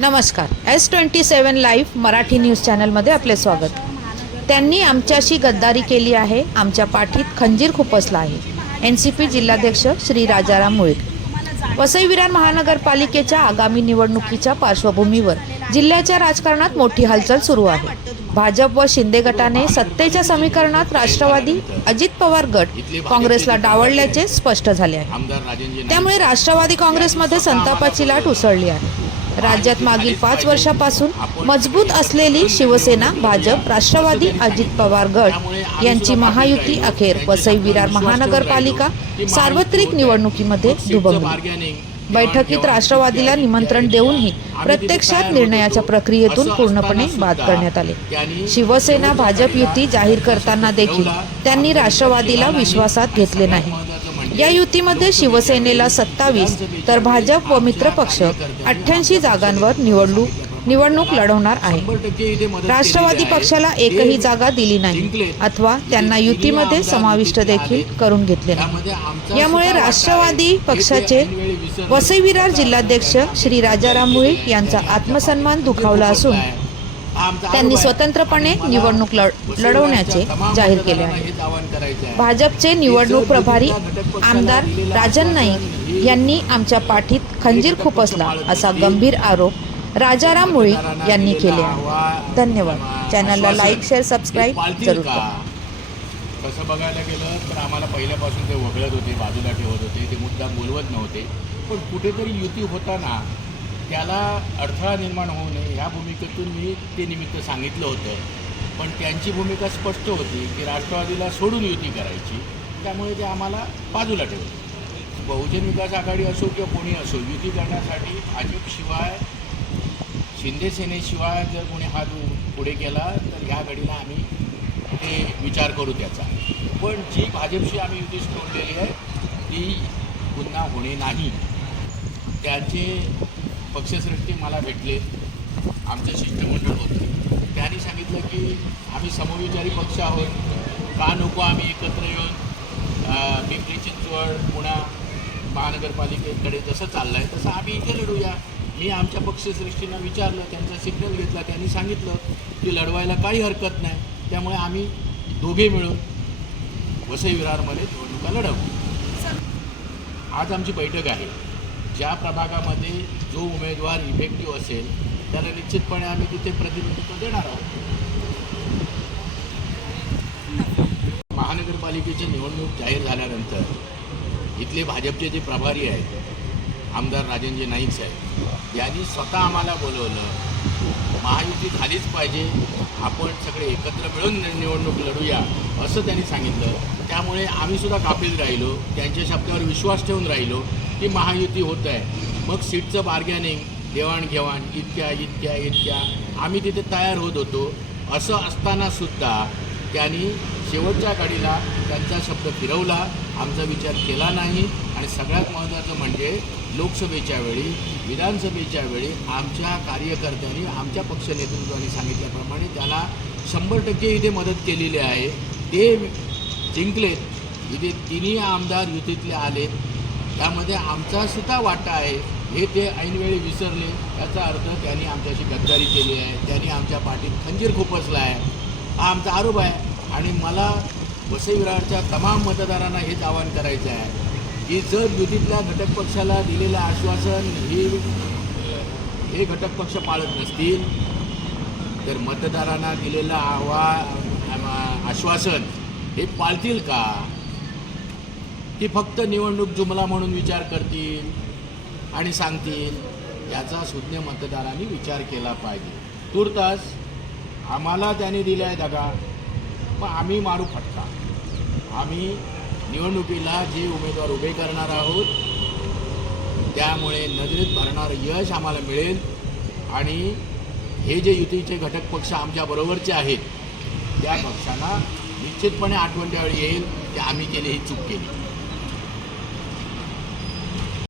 नमस्कार. S twenty seven live Marathi news चॅनलमध्ये आपले स्वागत. त्यांनी आमच्याशी गद्दारी केली आहे. आमच्या पाठीत खंजीर खुपसला आहे. एन सी पी जिल्हाध्यक्ष श्री राजाराम मुळीक वसई विरार महानगरपालिकेच्या आगामी निवडणुकीच्या पार्श्वभूमीवर जिल्ह्याच्या राजकारणात मोठी हालचाल सुरू आहे. भाजप व शिंदे गटाने सत्तेच्या समीकरणात राष्ट्रवादी अजित पवार गट काँग्रेसला डावळल्याचे स्पष्ट झाले आहे. त्यामुळे राष्ट्रवादी काँग्रेसमध्ये संतापाची लाट उसळली आहे. राज्यात मागील पाच वर्षापासून मजबूत असलेली शिवसेना भाजप राष्ट्रवादी अजित पवार गट यांची महायुती अखेर वसई विरार महानगरपालिका सार्वत्रिक निवडणुकीमध्ये दुबंगली बैठकीत राष्ट्रवादीला निमंत्रण देऊनही प्रत्यक्षात निर्णयाच्या प्रक्रियेतून पूर्णपणे बाद करण्यात आले. शिवसेना भाजप युती जाहीर करताना देखील त्यांनी राष्ट्रवादीला विश्वासात घेतले नाही. या युतीमध्ये शिवसेनेला सत्तावीस तर भाजप व मित्रपक्ष अठ्ठ्याऐंशी जागांवर निवडणूक निवडणूक लढवणार आहे. राष्ट्रवादी पक्षाला एकही जागा दिली नाही अथवा त्यांना युतीमध्ये समाविष्ट देखील करून घेतले नाही. यामुळे राष्ट्रवादी पक्षाचे वसई विरार जिल्हाध्यक्ष श्री राजाराम मुळीक यांचा आत्मसन्मान दुखावला असून त्यांनी स्वतंत्रपणे निवडणूक लढवण्याचे जाहीर केले आहे. भाजपचे निवडणूक प्रभारी आमदार राजन नाईक यांनी आमच्या पाठीत खंजीर खुपसला असा गंभीर आरोप राजाराम मुळी यांनी केले आहे. धन्यवाद. चॅनलला लाईक शेअर सबस्क्राईब जरूर करा. कसं बघायला गेलं तर आम्हाला पहिल्यापासून ते वगळत होते बाजूला ठेवत होते ते मुद्दा बोलवत नव्हते. पण कुठेतरी युती होताना त्याला अडथळा निर्माण होऊ नये. ह्या भूमिकेतून मी ते निमित्त सांगितलं होतं. पण त्यांची भूमिका स्पष्ट होती की राष्ट्रवादीला सोडून युती करायची. त्यामुळे ते आम्हाला बाजूला ठेवले. बहुजन विकास आघाडी असो किंवा कोणी असो युती करण्यासाठी भाजपशिवाय शिंदेसेनेशिवाय जर कोणी हात पुढे केला तर ह्या घडीला आम्ही ते विचार करू त्याचा. पण जी भाजपशी आम्ही युती सोडलेली आहे ती पुन्हा होणे नाही. त्यांचे पक्षश्रेष्ठी मला भेटले. आमचं शिष्टमंडळ होतं. त्यांनी सांगितलं की आम्ही समविचारी पक्ष आहोत. का नको आम्ही एकत्र येऊन पिंपरी चिंचवड पुणा महानगरपालिकेकडे जसं चाललं आहे तसं आम्ही इथे लढूया. मी आमच्या पक्षश्रेष्ठींना विचारलं त्यांचा सिग्नल घेतला. त्यांनी सांगितलं की लढवायला काही हरकत नाही. त्यामुळे आम्ही दोघे मिळून वसई विरारमध्ये निवडणुका लढवू. आज आमची बैठक आहे. ज्या प्रभागामध्ये जो उमेदवार इफेक्टिव्ह असेल त्याला निश्चितपणे आम्ही तिथे प्रतिनिधित्व देणार आहोत. महानगरपालिकेची निवडणूक जाहीर झाल्यानंतर इथले भाजपचे जे प्रभारी आहेत आमदार राजेंद्र नाईक साहेब यांनी स्वतः आम्हाला बोलवलं महायुती झालीच पाहिजे. आपण सगळे एकत्र मिळून निवडणूक लढूया असं त्यांनी सांगितलं. त्यामुळे आम्हीसुद्धा काफील राहिलो. त्यांच्या शब्दावर विश्वास ठेवून राहिलो की महायुती होत आहे. मग सीटचं बार्गॅनिंग देवाणघेवाण इतक्या इतक्या इतक्या. आम्ही तिथे तयार होत होतो. असं असतानासुद्धा त्यांनी शेवटच्या गाडीला त्यांचा शब्द फिरवला. आमचा विचार केला नाही. आणि सगळ्यात महत्त्वाचं म्हणजे लोकसभेच्या वेळी विधानसभेच्या वेळी आमच्या कार्यकर्त्यांनी आमच्या पक्ष नेतृत्वाने सांगितल्याप्रमाणे त्याला शंभर टक्के इथे मदत केलेली आहे. ते जिंकलेत. इथे तिन्ही आमदार युतीतले आलेत. त्यामध्ये आमचा सुद्धा वाटा आहे. हे ते ऐनवेळी विसरले. याचा अर्थ त्यांनी आमच्याशी गद्दारी केली आहे. त्यांनी आमच्या पाठीत खंजीर खुपसला आहे. हा आमचा आरोप आहे. आणि मला वसई विरारच्या तमाम मतदारांना हेच आवाहन करायचं आहे. की जर युतीतल्या घटक पक्षाला दिलेलं आश्वासन हे हे घटक पक्ष पाळत नसतील तर मतदारांना दिलेलं आवा आश्वासन हे पाळतील का? की फक्त निवडणूक जुमला म्हणून विचार करतील आणि सांगतील याचा सुज्ञ मतदारांनी विचार केला पाहिजे. तूर्तास आम्हाला त्याने दिले आहे दगा. मग आम्ही मारू फटका. आम्ही निवडणुकीला जे उमेदवार उभे करणार आहोत त्यामुळे नजरेत भरणारं यश आम्हाला मिळेल. आणि हे जे युतीचे घटक पक्ष आमच्या बरोबरचे आहेत त्या पक्षांना निश्चितपणे आठवण त्यावेळी येईल की आम्ही केली ही चूक केली.